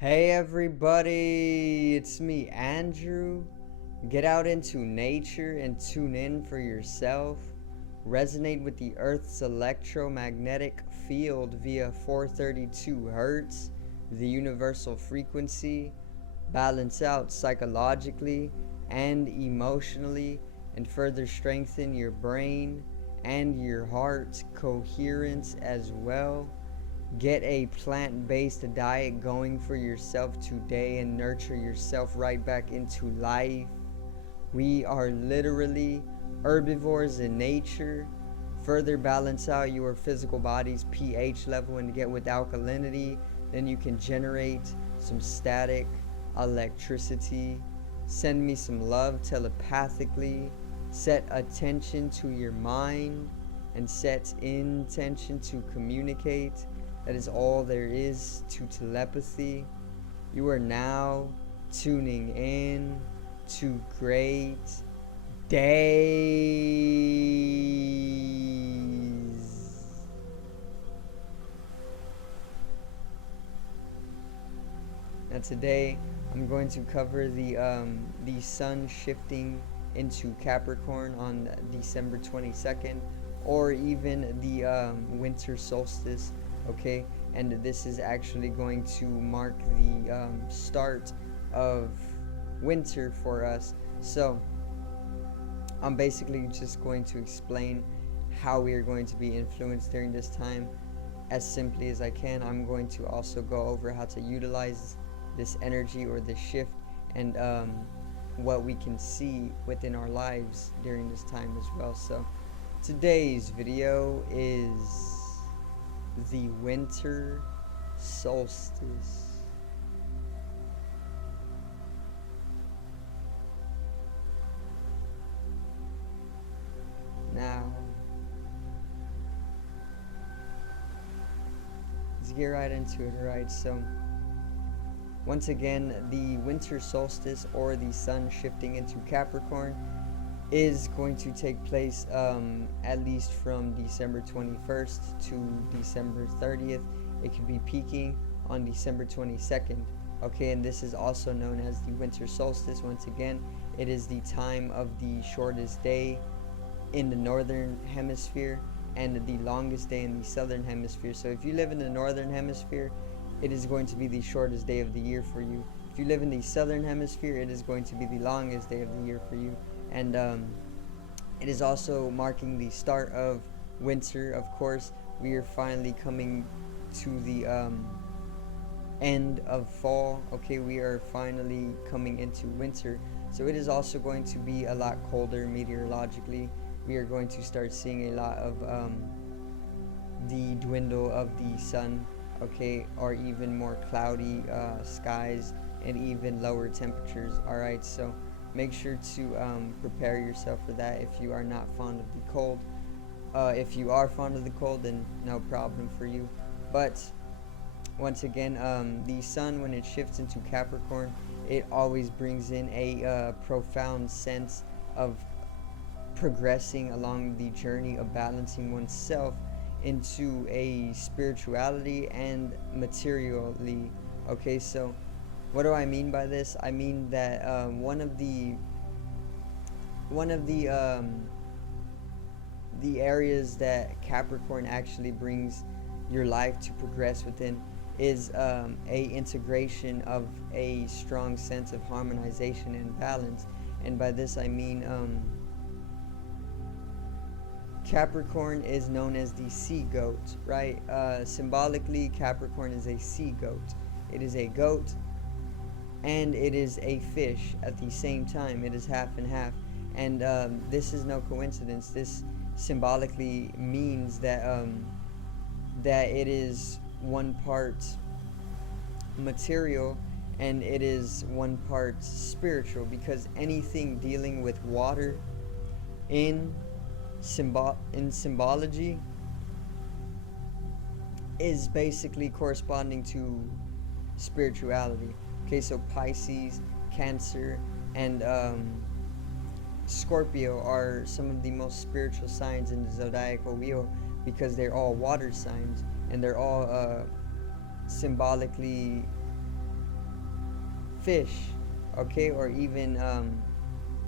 Hey everybody, it's me, Andrew. Get out into nature and tune in for yourself. Resonate with the Earth's electromagnetic field via 432 Hertz, the universal frequency. Balance out psychologically and emotionally, and further strengthen your brain and your heart coherence as well. Get a plant-based diet going for yourself today and nurture yourself right back into life. We are literally herbivores in nature. Further balance out your physical body's pH level and get with alkalinity. Then you can generate some static electricity. Send me some love telepathically. Set attention to your mind and set intention to communicate. That is all there is to telepathy. You are now tuning in to great days. Now today I'm going to cover the sun shifting into Capricorn on December 22nd, or even the winter solstice. Okay, and this is actually going to mark the start of winter for us. So I'm basically just going to explain how we are going to be influenced during this time as simply as I can. I'm going to also go over how to utilize this energy or this shift, and what we can see within our lives during this time as well. So today's video is the winter solstice. Now, let's get right into it, right? So, once again, the winter solstice, or the sun shifting into Capricorn, is going to take place at least from December 21st to December 30th. It could be peaking on December 22nd. Okay, and this is also known as the winter solstice. Once again, it is the time of the shortest day in the northern hemisphere and the longest day in the southern hemisphere. So if you live in the northern hemisphere, it is going to be the shortest day of the year for you. If you live in the southern hemisphere, it is going to be the longest day of the year for you. And it is also marking the start of winter. Of course, we are finally coming to the end of fall. Okay, we are finally coming into winter. So it is also going to be a lot colder meteorologically. We are going to start seeing a lot of the dwindle of the sun, okay, or even more cloudy skies and even lower temperatures. Alright, so make sure to prepare yourself for that if you are not fond of the cold. If you are fond of the cold, then no problem for you. But once again, the sun, when it shifts into Capricorn, it always brings in a profound sense of progressing along the journey of balancing oneself into a spirituality and materially. Okay, so what do I mean by this? I mean that one of the areas that Capricorn actually brings your life to progress within is a integration of a strong sense of harmonization and balance. And by this I mean Capricorn is known as the sea goat, right? Symbolically, Capricorn is a sea goat. It is a goat and it is a fish at the same time. It is half and half. And this is no coincidence. This symbolically means that that it is one part material and it is one part spiritual, because anything dealing with water in symbology is basically corresponding to spirituality. Okay, so Pisces, Cancer, and Scorpio are some of the most spiritual signs in the zodiacal wheel, because they're all water signs and they're all symbolically fish, okay, or even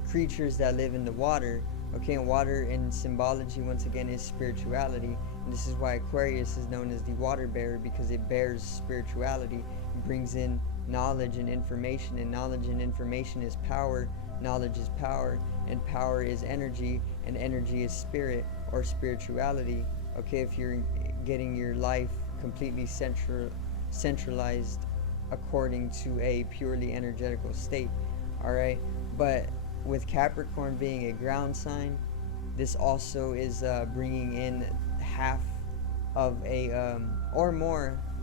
creatures that live in the water. Okay, and water in symbology, once again, is spirituality. And this is why Aquarius is known as the water bearer, because it bears spirituality. It brings in knowledge and information, and knowledge and information is power. Knowledge is power, and power is energy, and energy is spirit or spirituality. Okay, if you're getting your life completely centralized according to a purely energetical state. All right, but with Capricorn being a ground sign, this also is bringing in half of a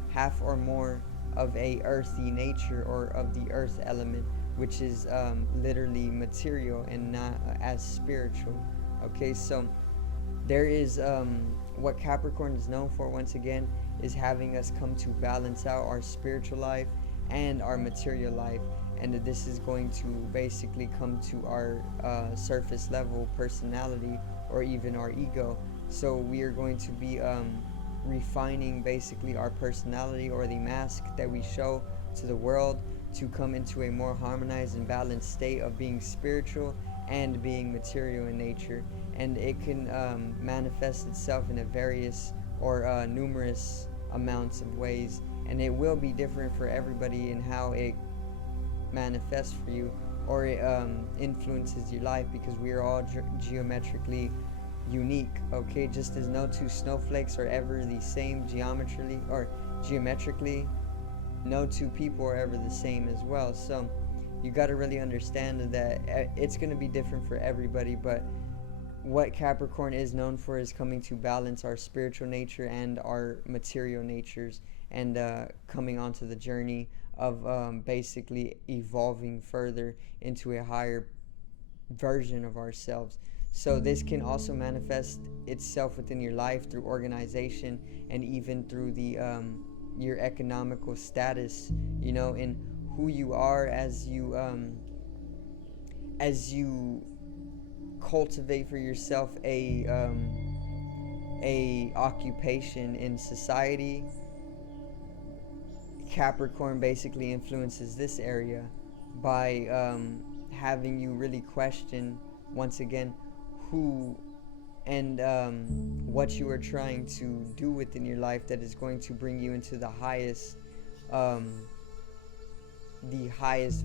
half or more of a earthy nature, or of the earth element, which is literally material and not as spiritual. Okay, so there is what Capricorn is known for, once again, is having us come to balance out our spiritual life and our material life. And this is going to basically come to our surface level personality, or even our ego. So we are going to be refining basically our personality, or the mask that we show to the world, to come into a more harmonized and balanced state of being spiritual and being material in nature. And it can manifest itself in a various or numerous amounts of ways, and it will be different for everybody in how it manifests for you, or it influences your life, because we are all geometrically unique. Okay, just as no two snowflakes are ever the same geometrically, no two people are ever the same as well. So you got to really understand that it's going to be different for everybody. But what Capricorn is known for is coming to balance our spiritual nature and our material natures, and coming onto the journey of basically evolving further into a higher version of ourselves. So this can also manifest itself within your life through organization, and even through the your economical status, in who you are as you cultivate for yourself a occupation in society. Capricorn basically influences this area by having you really question, once again, who and what you are trying to do within your life, that is going to bring you into the highest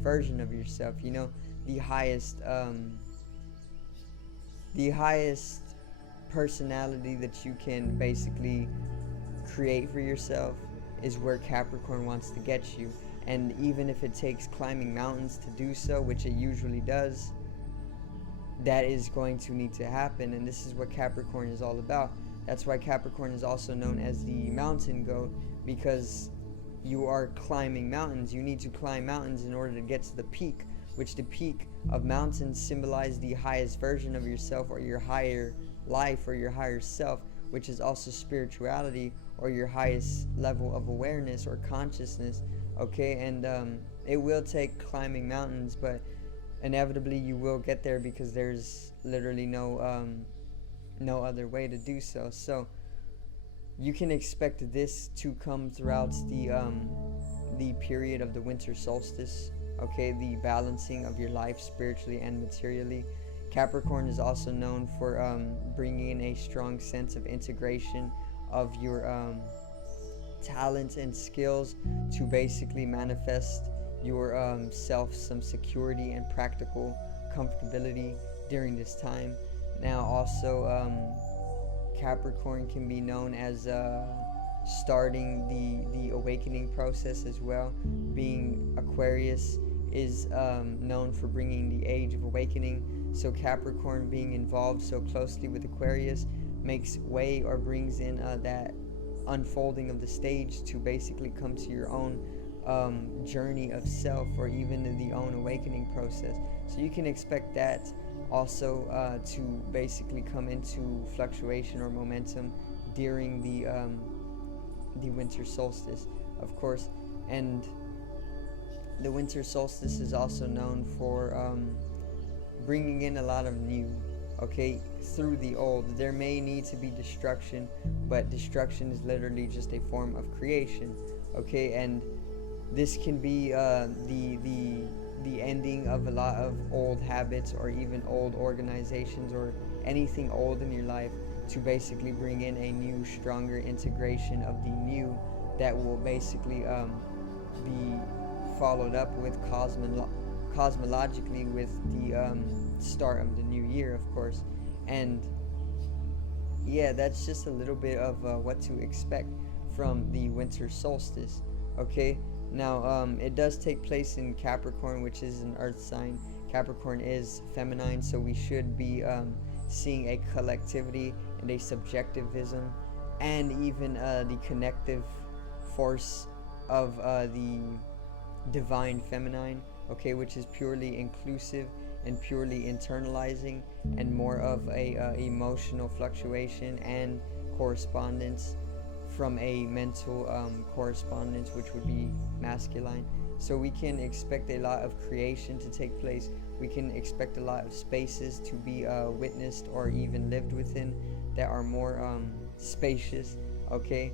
version of yourself. The highest personality that you can basically create for yourself is where Capricorn wants to get you. And even if it takes climbing mountains to do so, which it usually does, that is going to need to happen. And this is what Capricorn is all about. That's why Capricorn is also known as the mountain goat, because you are climbing mountains. You need to climb mountains in order to get to the peak, which the peak of mountains symbolize the highest version of yourself, or your higher life, or your higher self, which is also spirituality, or your highest level of awareness or consciousness. Okay, and it will take climbing mountains, but inevitably you will get there, because there's literally no other way to do so. So you can expect this to come throughout the period of the winter solstice. Okay, the balancing of your life spiritually and materially. Capricorn is also known for bringing in a strong sense of integration of your talents and skills to basically manifest your self some security and practical comfortability during this time. Now also Capricorn can be known as starting the awakening process as well. Being Aquarius is known for bringing the age of awakening. So Capricorn being involved so closely with Aquarius makes way, or brings in that unfolding of the stage to basically come to your own journey of self, or even the own awakening process. So you can expect that also to basically come into fluctuation or momentum during the winter solstice, of course. And the winter solstice is also known for bringing in a lot of new, okay, through the old. There may need to be destruction, but destruction is literally just a form of creation, okay? And This can be the ending of a lot of old habits or even old organizations or anything old in your life, to basically bring in a new, stronger integration of the new that will basically be followed up with cosmologically with the start of the new year, of course. And yeah, that's just a little bit of what to expect from the winter solstice. Okay, now it does take place in Capricorn, which is an earth sign. Capricorn is feminine, so we should be seeing a collectivity and a subjectivism, and even the connective force of the divine feminine, okay, which is purely inclusive and purely internalizing, and more of a emotional fluctuation and correspondence from a mental correspondence, which would be masculine. So we can expect a lot of creation to take place. We can expect a lot of spaces to be witnessed or even lived within that are more spacious. Okay,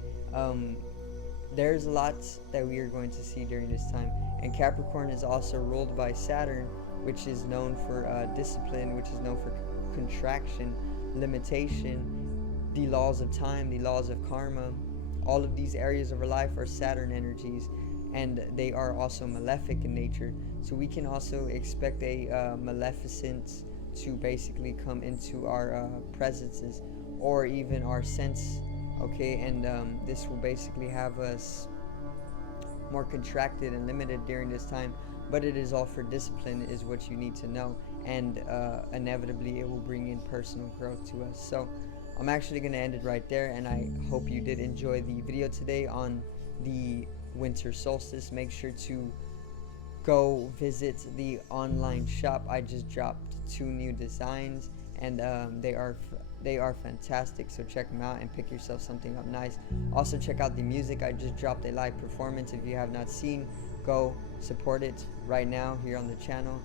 there's lots that we are going to see during this time. And Capricorn is also ruled by Saturn, which is known for discipline, which is known for contraction, limitation, the laws of time, the laws of karma. All of these areas of our life are Saturn energies, and they are also malefic in nature. So we can also expect a maleficence to basically come into our presences or even our sense. Okay, and this will basically have us more contracted and limited during this time, but it is all for discipline, is what you need to know, and inevitably it will bring in personal growth to us. So I'm actually going to end it right there, and I hope you did enjoy the video today on the winter solstice. Make sure to go visit the online shop. I just dropped 2 new designs, and they are fantastic, so check them out and pick yourself something up nice. Also check out the music. I just dropped a live performance. If you have not seen, go support it right now here on the channel,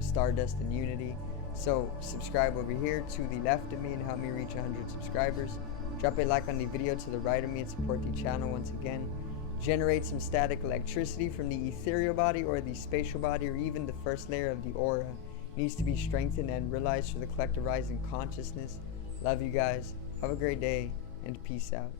Stardust and Unity. So subscribe over here to the left of me and help me reach 100 subscribers. Drop a like on the video to the right of me and support the channel once again. Generate some static electricity from the ethereal body or the spatial body, or even the first layer of the aura. Needs to be strengthened and realized for the collective rising consciousness. Love you guys. Have a great day, and peace out.